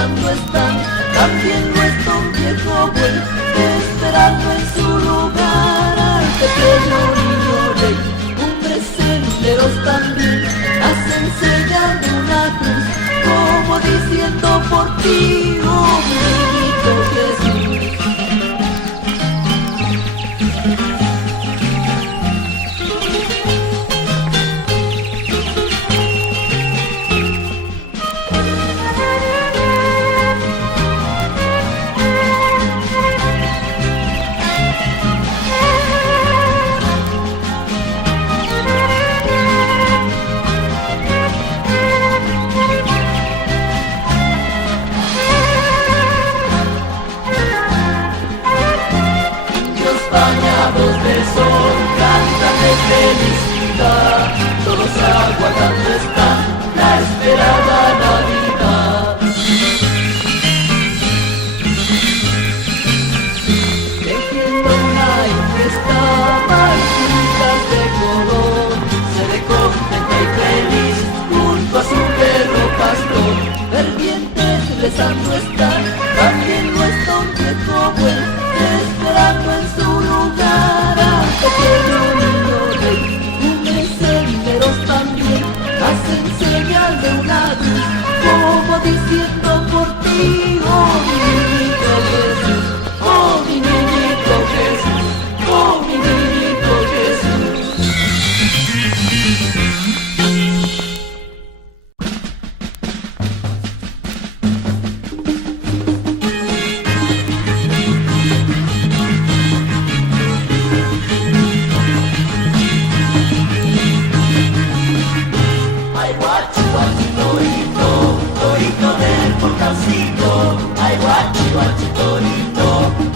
rezando están. También no está un viejo buen esperando en su lugar al pequeño niño rey. Hombres senderos también hacen señal de una cruz, como diciendo por ti, oh mi niñito Jesús. Bañados de sol, cantan de felicidad, todos aguardando están la esperada Navidad. Tejiendo una fiesta, manchitas de color, se ve contenta y feliz junto a su perro pastor. Fervientes rezando están, también no está un viejo buen esperando en su lugar al pequeño niño rey. Hombres senderos también hacen señal de una cruz, como diciendo por ti, oh mi niñito Jesús, oh mi niñito Jesús, oh mi niñito Jesús. Ay, guachi, guachi, torito,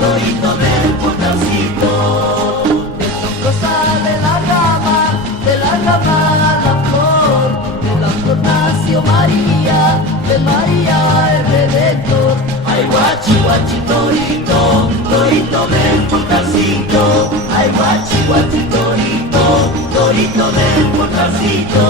torito del portalcito. Del tronco sale la rama la flor, de la flor nació María, de María el Redentor. Ay, guachi, guachi, torito, torito del portalcito. Ay, guachi, guachi, torito, torito del portalcito.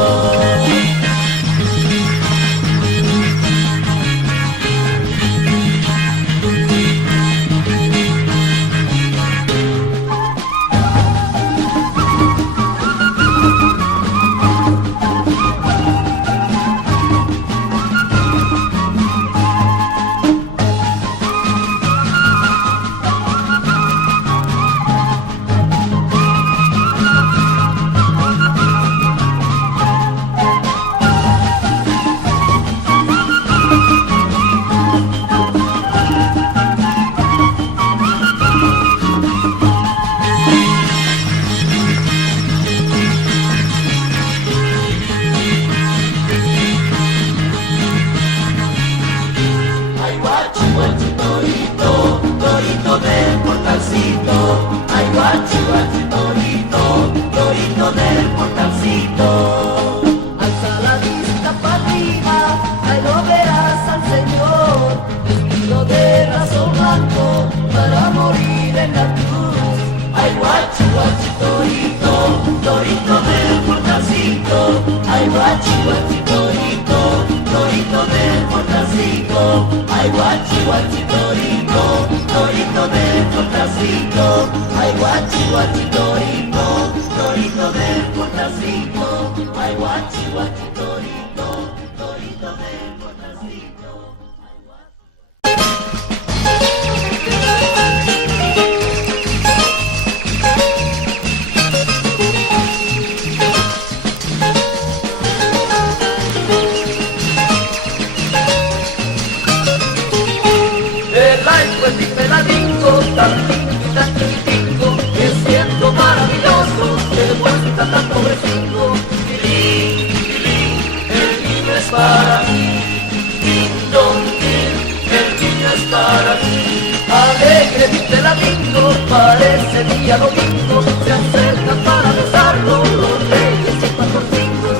Parece día domingo, se acercan para besarlo los reyes y pastorcitos.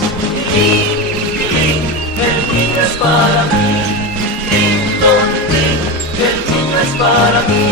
El niño es para mí, el niño es para mí.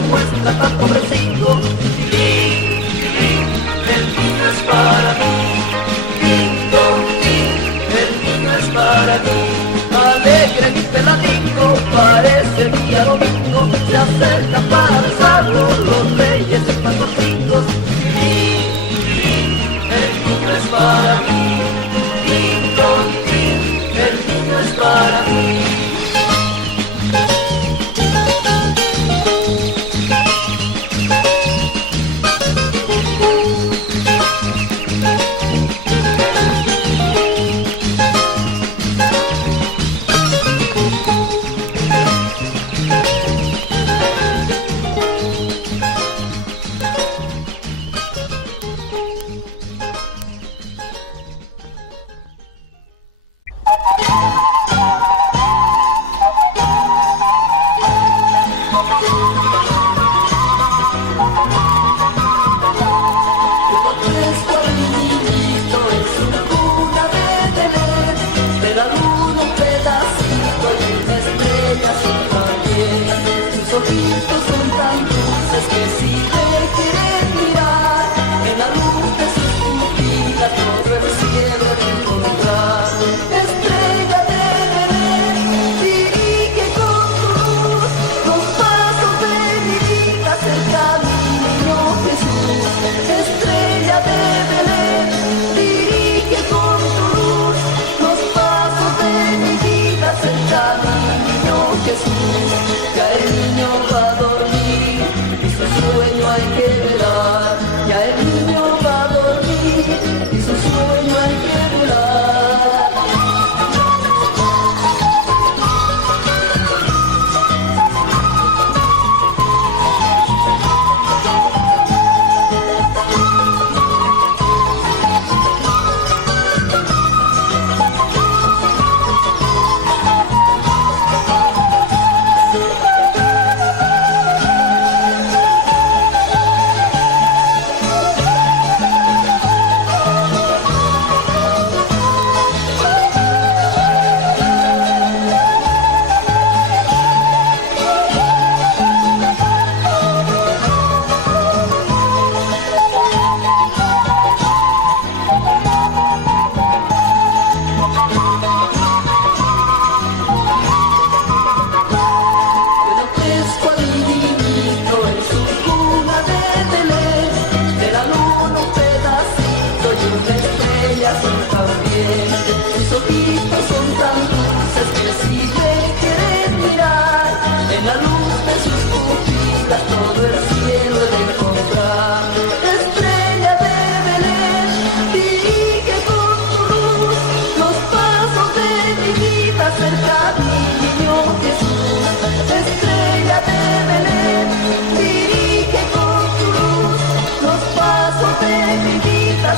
muestra tan pobrecito. El niño es para mí, lindo, el niño es para mí. Alegre mi peladito, parece día domingo, se acercan para besarlo los reyes y pastorcitos. El niño es para mí, lindo, el niño es para mí.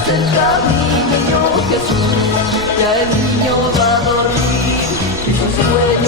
Cerca mi niño Jesús, ya el niño va a dormir y sus sueños